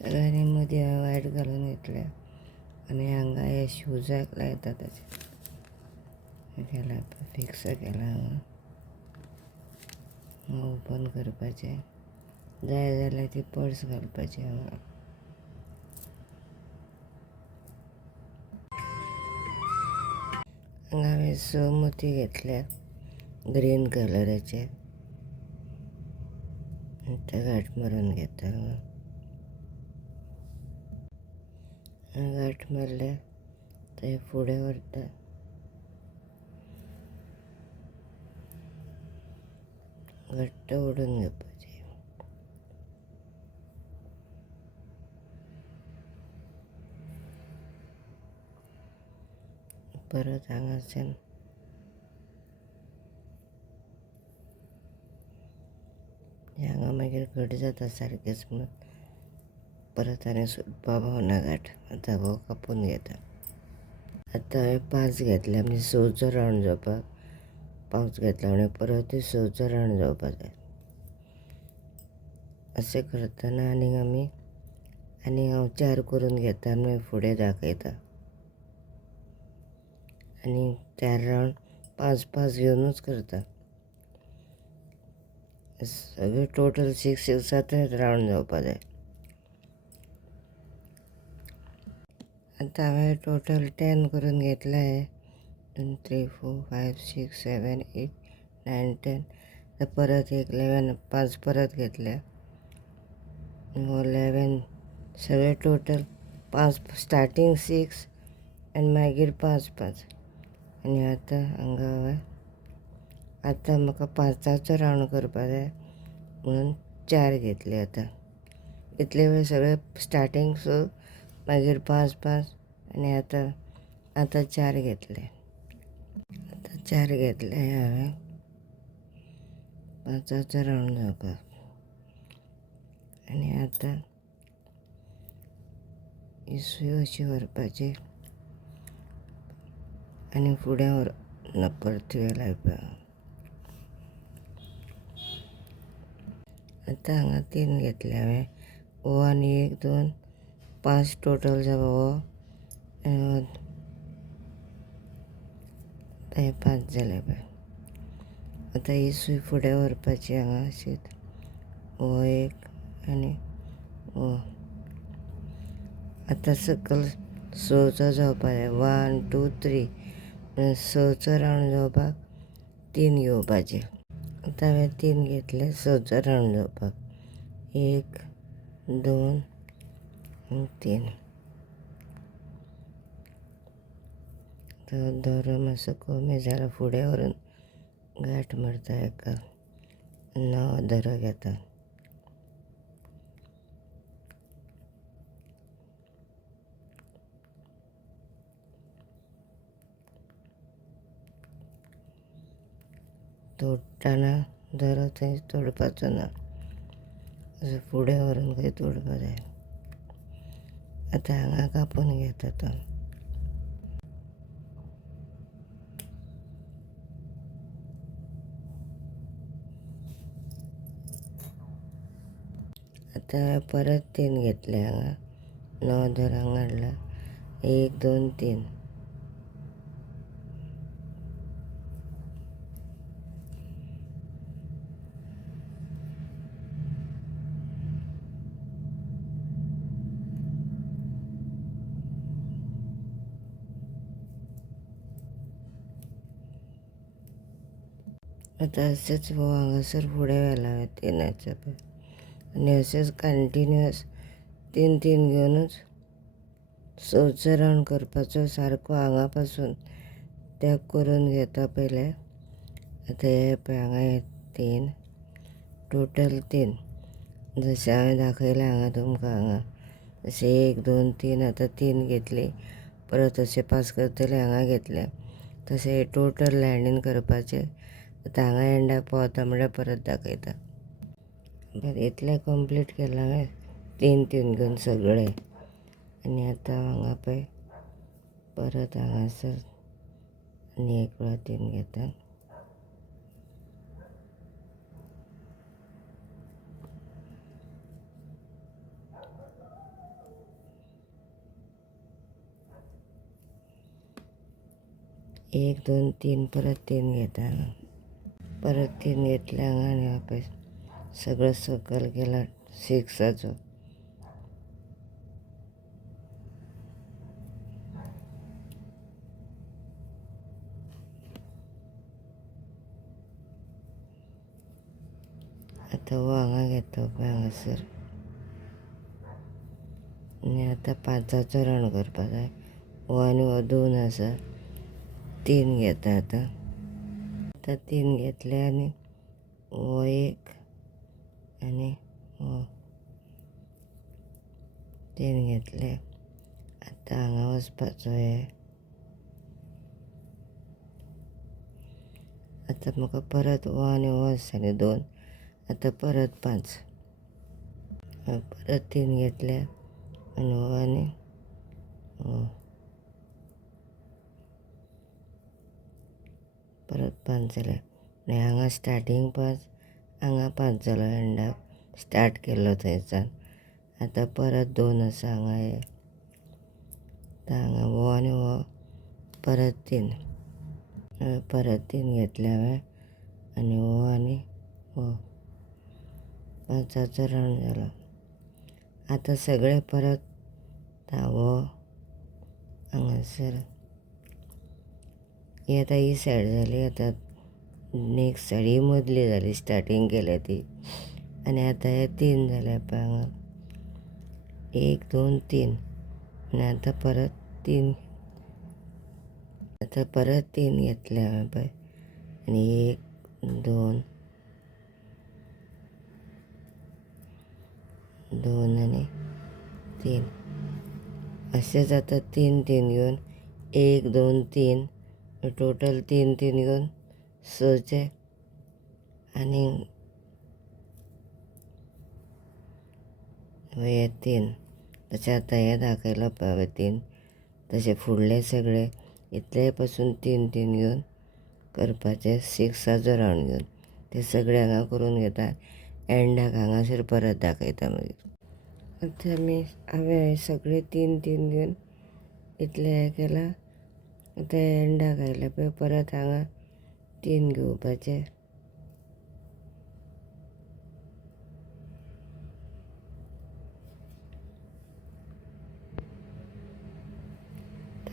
सगळ्यांनी मध्ये वायट घालून घेतल्या आणि हांगा हे शूजाक लायता ताचे केला फिक्स केला हांगा ओपन करपाचें जाय जाल्यार ती पर्स घालपाची हांगा हांवें 6 मोती घेतल्यात ग्रीन कलराचे ते घाट मारून घेता घाट मारले ते फुडें व्हरता घट्ट ओडून घेवपाची परत हांगाच्यान हांगा मागीर घट जाता सारकेंच म्हणून परत आनी सुटपा पावना घाट आतां हो कापून घेता आतां हांवें 5 घेतल्या म्हणजे 6चो रावंड जावपाक 5 घेतला म्हणजे परत 6चो रावंड जावपाक जाय अशें करतना आनी हांव 4 करून घेता आनी मागीर फुडें दाखयता आनी 4 रावंड 5 घेवनूच करता सगळे टोटल 6 रावंड जावपाक जाय आतां हांवें टोटल 10 करून घेतला 1 2 3 4 5 6 7 8 9 10 परत एक 11 5 परत घेतल्या 11 सगळे टोटल 5 स्टार्टींग 6 आनी मागीर 5 आनी आतां हांगा आतां म्हाका 5चो रावंड करपा जाय म्हणून 4 घेतले आतां इतले वेळ सगळे स्टार्टींग 6 मागीर 5 आनी आतां 4 घेतले आतां 4 घेतले हांवें 5चो रावंड जावपाक आनी आतां ही सूय अशी व्हरपाची आनी फुडें परतुवे लायपाक आतां हांगा 3 घेतले हांवें हो आनी 1 2 5 टोटल जावं हो हे 5 जाले पळय आतां ही सूय फुडें व्हरपाची हांगा अशीच हो एक आनी हो आतां सकयल 6चो जावपाक जाय 1 2 3 6चो रावंड जावपाक 3 घेवपाचे आतां हांवें 3 घेतले 6चो रावंड जावपाक 1 2 आनी 3 तो दोरो मातसो कमी जाला फुडें व्हरून घाट मारता हेका 9 दोरो घेता तोडटाना दोरो थंय तोडपाचो ना असो फुडें व्हरून खंय तोडपा जाय आतां हांगा कापून घेता तो आतां हांवें परत 3 घेतले हांगा 9 दोरो हांगा हाडला 1 2 3 आतां अशेंच हो हांगासर फुडें व्हेला हांवें 3 पळय आनी अशेंच कंटिन्युअस 3 घेवनूच 6चो रावंड करपाचो सारको हांगा पासून ते करून घेता पयलें आतां हे पळय हांगा हे 3 टोटल 3 जशें हांवें दाखयलें हांगा तुमकां हांगा अशें 1 2 3 आतां 3 घेतली परत अशें 5 करतले हांगा घेतले तशें हे टोटल लायनीन करपाचें आतां हांगा एंडाक पावता म्हणल्यार परत दाखयता इतलें कंप्लीट केलां हांवें 3 घेवन सगळे आनी आतां हांगा पळय परत हांगासर आनी एक वेळा 3 घेता 1 2 3 परत 3 घेता हांगा. परत 3 घेतले हांगा आनी वापस सगळो सर्कल केला 6चो. आतां हो हांगा घेतो पळय हांगासर आनी आतां 5चो राउंड करपा जाय. हो आनी हो 2 आसा. 3 घेता आतां 3 घेतले आनी हो 1 आनी हो 3 घेतले. आतां हांगा वचपाचो हे. आतां म्हाका परत हो आनी हो आसा न्ही 2. आतां परत 5 परत 3 घेतले आनी हो आनी हो परत 5 जाले. आनी हांगा स्टार्टींग 5 हांगा 5 जालो एंडाक स्टार्ट केल्लो थंयच्यान. आतां परत 2 आसा हांगा हे. आतां हांगा हो आनी हो परत 3 परत 3 घेतले हांवें आनी हो आनी हो 5चो राउंड जालो. आतां सगळे परत हो हांगासर ही आतां ही सायड जाली. आतां नेक्स्ट सायड ही मदली जाली स्टार्टींग केल्या ती. आनी आतां हे 3 जाले पळय हांगा 1 2 3 आनी आतां परत 3 आतां परत 3 घेतले हांवें पळय आनी 1 2 2 आनी 3 अशेंच आतां 3 3 घेवन 1 2 3 टोटल 3 3 घेवन 6चे आनी हे 3 तशें आतां हे दाखयलो पळय हांवें 3 तशें फुडले सगळे इतले पासून 3 3 घेवन करपाचे 6चो राउंड घेवन ते सगळे हांगा करून घेता. एंडाक हांगासर परत दाखयता मागीर. आतां हांवें सगळे 3 3 घेवन इतले हें केलां. आतां एंडाक आयले पळय परत हांगा 3 घेवपाचे.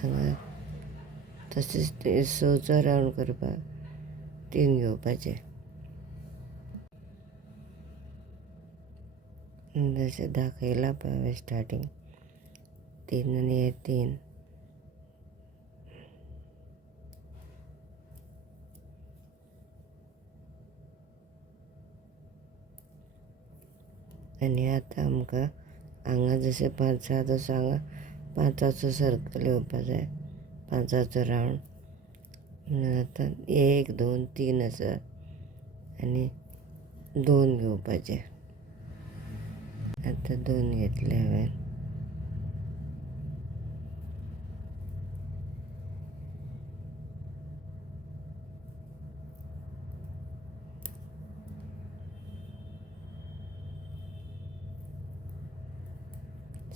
हांगा तशेंच 6चो राउंड करपाक 3 घेवपाचे. जशें दाखयलां पळय हांवें स्टार्टींग 3 आनी हे 3 आनी आतां आमकां हांगा जशें 5 आसा तसो हांगा 5चो सर्कल येवपा जाय 5चो राउंड. म्हणून आतां 1 2 3 आसा आनी 2 घेवपाचे. आतां 2 घेतले हांवें.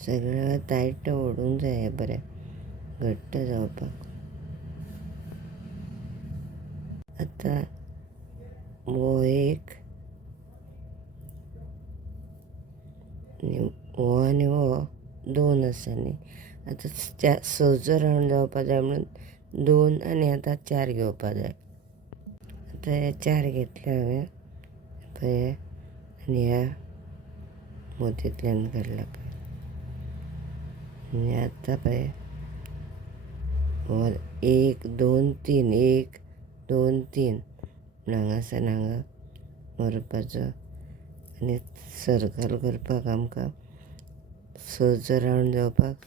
सगळें टायट ओडूंक जाय हें बरें घट्ट जावपाक. आतां हो 1 हो आनी हो 2 आसा न्ही. आतां 6चो राउंड जावपा जाय म्हणून 2 आनी आतां 4 घेवपा जाय. आतां हे 4 घेतले हांवें पळय आनी ह्या मोतींतल्यान काडला पळय. आनी आतां पळय हो 1 2 3 1 2 3 म्हूण हांगासान हांगा व्हरपाचो आनी सर्कल करपाक आमकां 6चो राउंड जावपाक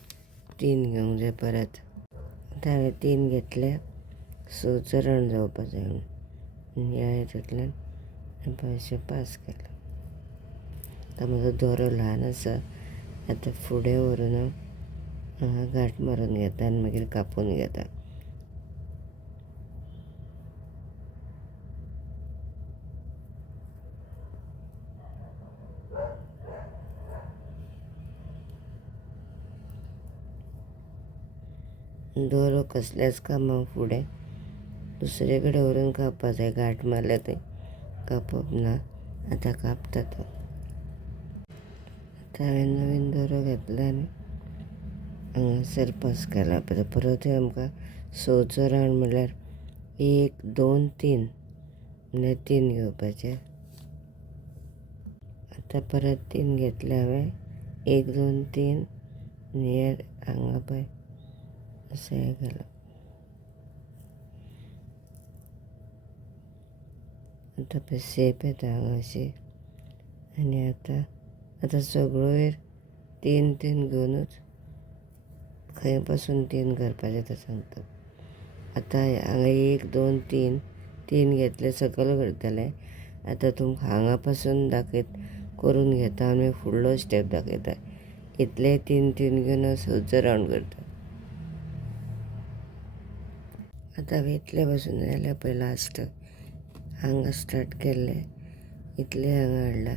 3 घेवंक जाय परत. आतां हांवें 3 घेतले 6चो राउंड जावपा जाय म्हणून आनी ह्या हितूंतल्यान पळय अशें पास केलें. आतां म्हजो दोरो ल्हान आसा. आतां फुडें व्हरून हांगा गांठ मारून घेता आनी मागीर कापून घेता. दोरो कसल्याच कामाक फुडें दुसरे कडेन व्हरून कापपा जाय. गांठ मारल्या थंय कापप ना. आतां कापता तो. आतां हांवें नवीन दोरो घेतला आनी हांगासर पास केला. परत आमकां 6चो राउंड म्हणल्यार 1, 2, 3 म्हणल्यार 3 घेवपाचे. आतां परत 3 घेतले हांवें. 1, 2, 3 आनी हे हांगा पळय असो हे केलो. आतां पळय शेप येता हांगा अशी. आनी आतां सगळ्योर 3 घेवनूच खंय पासून 3 करपाचे तें सांगता. आतां हांगा 1, 2, 3 घेतले सकयल करतले. आतां तुमकां हांगा पासून करून घेता आनी फुडलो स्टेप दाखयता. इतले 3 घेवन 6चो राउंड करता. आतां हांवें इतले पासून जाल्यार पळय लास्ट हांगा स्टार्ट केल्ले. इतले हांगा हाडला.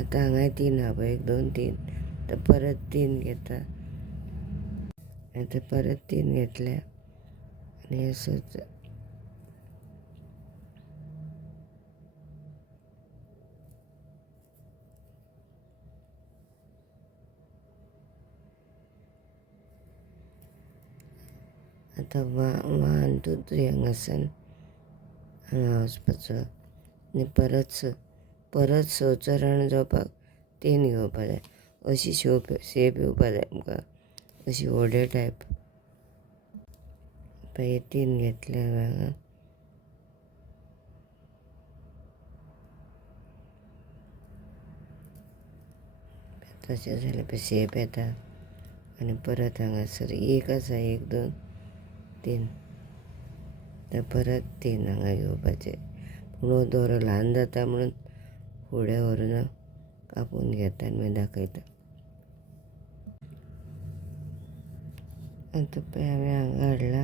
आतां हांगाय 3 आहा पळय. 1, 2, 3. आतां परत 3 घेता. आतां परत 3 घेतल्या आनी असोच आतां 1, 2, 3 हांगासान हांगा वचपाचो आनी परत 6चो राउंड जावपाक 3 घेवपा जाय. अशी शेप येवपा जाय आमकां. अशी वडे टायप. पळय 3 घेतले हांवें हांगा. तशें जाल्यार पळय शेप येता. आनी परत हांगासर 1 आसा. 1, 2, 3. आतां परत 3 हांगा घेवपाचे. पूण हो दोरो ल्हान जाता म्हणून फुडें व्हरून हांव कापून घेता आनी मागीर दाखयता. आतां पळय हांवें हांगा हाडला.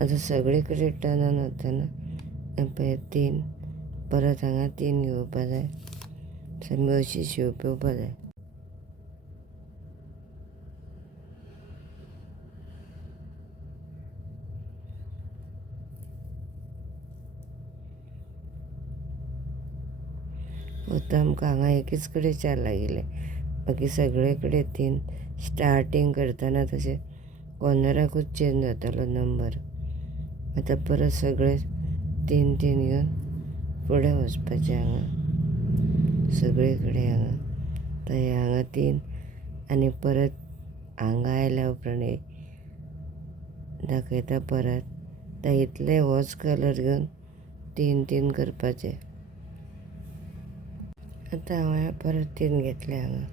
आतां सगळे कडेन टर्नान वतना पळय 3 परत हांगा 3 घेवपा जाय. सामकी अशी शेप येवपा जाय. फक्त आमकां हांगा एकीच कडेन 4 लागिल्ले. बाकी सगळे कडेन 3. स्टार्टींग करतना तशें कॉर्नराकूच चेंज जातालो नंबर. आतां परत सगळे 3 घेवन फुडें वचपाचें हांगा सगळे कडेन हांगा. आतां हे हांगा 3 आनी परत हांगा आयल्या उपरांत दाखयता परत. आतां इतले होच कलर घेवन 3 करपाचे. आतां हांवें परत 3 घेतले हांगा.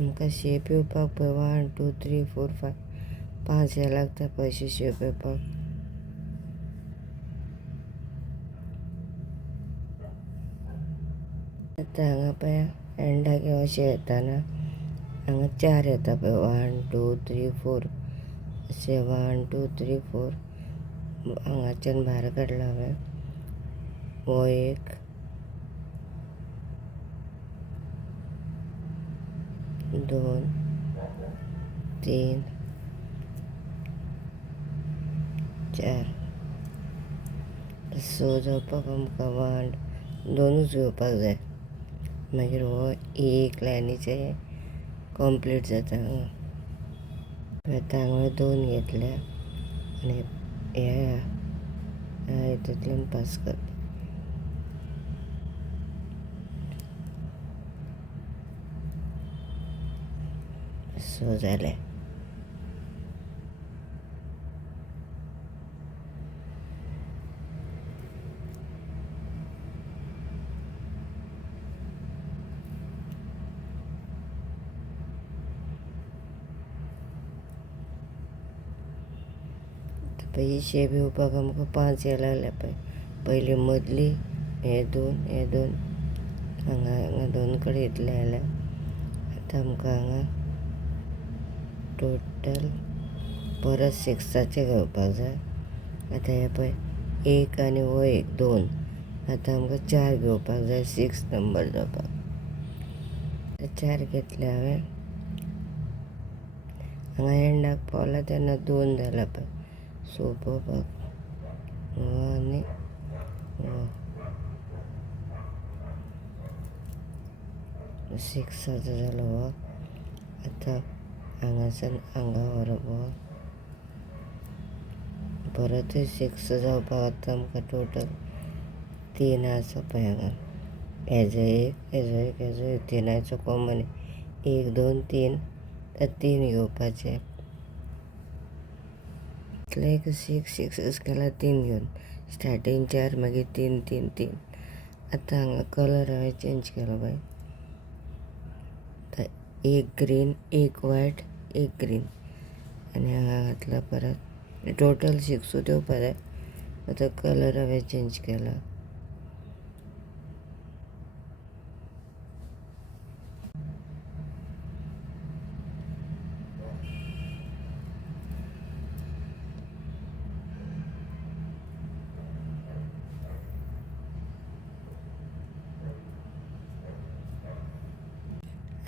आमकां शेप येवपाक पळय 1, 2, 3, 4, 5 5 हे लागता पळय अशी शेप येवपाक. आतां हांगा पळय एंडाक अशें येताना हांगा 4 येता पळय. 1, 2, 3, 4 अशें 1, 2, 3, 4 हांगाच्यान भायर काडलो हांवें. हो 1, 2, 3, 4. 6 जावपाक आमकां 1, 2च घेवपाक जाय. मागीर हो 1 लायनीचें कंप्लीट जाता हांगा. आतां हांगा 2 घेतल्या आनी हे हितूंतल्यान पास करता. सो जालें. पळय ही शेप येवपाक आमकां 5 हे लागल्या पळय. पयलीं मदली हे 2 हांगा 2 कडेन इतले आयल्या. आतां आमकां हांगा टोटल परत 6चे घेवपाक जाय. आतां हे पळय 1 आनी हो 1, 2. आतां आमकां 4 घेवपाक जाय 6 नंबर जावपाक. 4 घेतले हांवें. हांगा एंडाक पावला तेन्ना 2 जाला पळय. सो पळोवपाक हो आनी हो 6 जालो हो. आतां हांगासान हांगा व्हरप हो. परतूय 6 जावपाक आतां आमकां टोटल 3 आसा पळय हांगा. हेजो एक 3 कॉमन 1 2 3 3 घेवपाचे. इतले एक 6 केल्यार 3 घेवन स्टार्टींग 4 मागीर 3 3 3. आतां हांगा कलर हांवें चेंज केलो पळय. आतां 1 ग्रीन 1 वायट 1 ग्रीन आनी हांगा घातला परत. टोटल 6 येवपा जाय. आतां कलर हांवें चेंज केला.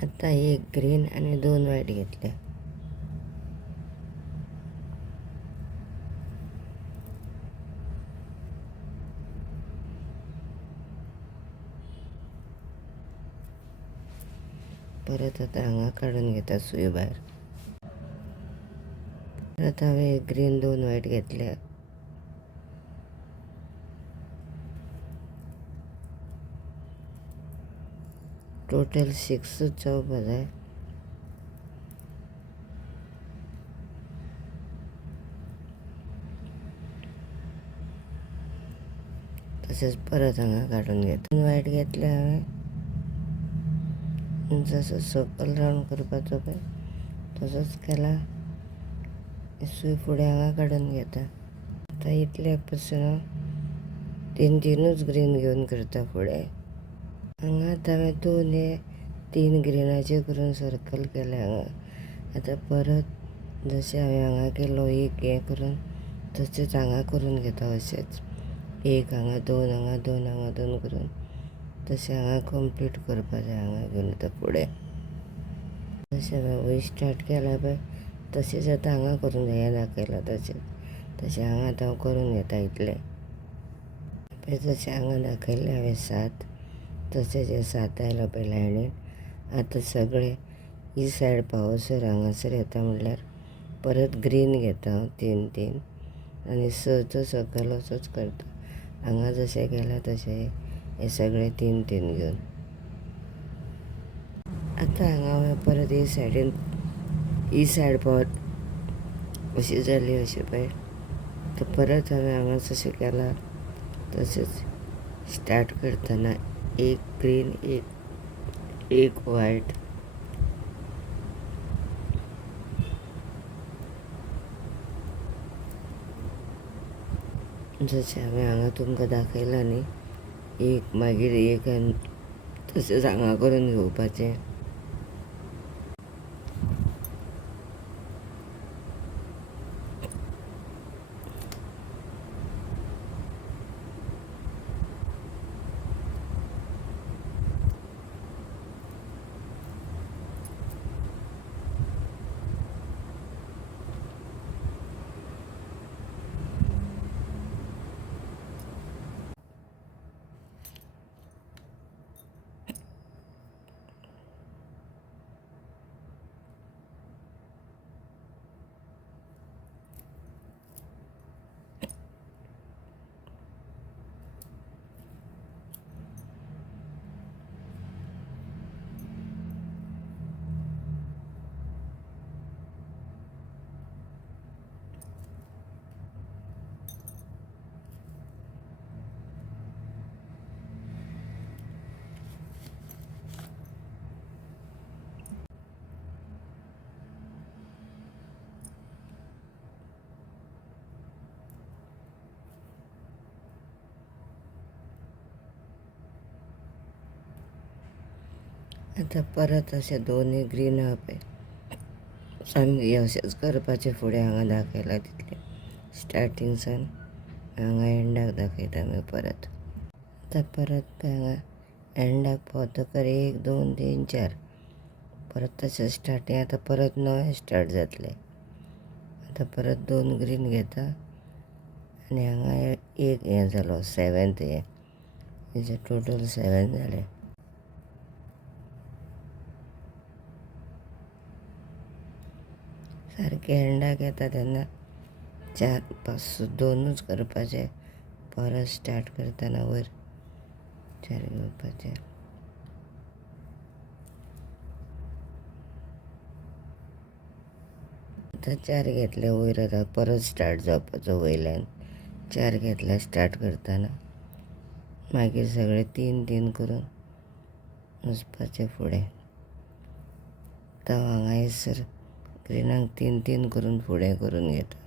आतां 1 ग्रीन आनी 2 वायट घेतल्या. परत आतां हांगा काडून घेता सूय भायर. परत हांवें 1 ग्रीन 2 वायट घेतल्या. टोटल 6 जावपा जाय. तशेंच परत हांगा काडून घेता. 2 वायट घेतले हांवें. जसो सर्कल रावंड करपाचो पळय तसोच केला. सूय फुडें हांगा काडून घेता. आतां इतल्याक पासून हांव 3 ग्रीन घेवन करता फुडें. हांगा आतां हांवें 2 हे 3 ग्रिनाचे करून सर्कल केले हांगा. आतां परत जशें हांवें हांगा केलो 1 हें करून तशेंच हांगा करून घेता. अशेंच 1 हांगा 2 हांगा 2 हांगा 2 करून तशें हांगा कंप्लीट करपा जाय. हांगा घेवन आतां फुडें जशें हांवें वयर स्टार्ट केला पळय तशेंच आतां हांगा करूंक जाय. हें दाखयलां तशें हांगा आतां हांव करून घेता इतलें पळय. जशें हांगा दाखयल्लें हांवें 7 तशेंच हें 7 आयलो पळय लायनीन. आतां सगळें ही सायड पावसर हांगासर येता म्हणल्यार परत ग्रीन घेता हांव 3 3 आनी 6चो सर्कल असोच करता. हांगा जशें केलां तशें हे सगळे 3 3 घेवन. आतां हांगा हांवें परत हे सायडीन ही सायड पावत अशी जाली अशें पळय. आतां परत हांवें हांगा जशें केलां तशेंच स्टार्ट करतना 1 ग्रीन 1 वायट जशें हांवें हांगा तुमकां दाखयलां न्ही 1 मागीर 1 आनी तशेंच हांगा करून घेवपाचें. आतां परत अशें 2 ग्रीन आहा पळय सामकें अशेंच करपाचें फुडें हांगा दाखयलां तितलें स्टार्टींगसान हांगा एंडाक दाखयता मागीर परत. आतां परत पळय हांगा एंडाक पावतकर 1 2 3 4 परत तशें स्टार्टींग आतां परत नवें स्टार्ट जातलें. आतां परत 2 ग्रीन घेता आनी हांगा एक हें जालो 7th हें. हेजे टोटल 7 जाले. सारकें एंडाक येता तेन्ना 4, 5, 2च करपाचे. परत स्टार्ट करतना वयर 4 घेवपाचे. आतां 4 घेतले वयर. आतां परत स्टार्ट जावपाचो वयल्यान 4 घेतल्यार स्टार्ट करतना मागीर सगळे 3-3 करून वचपाचे फुडें. आतां हांगा येयसर ग्रिनाक 3-3 करून फुडें करून घेता.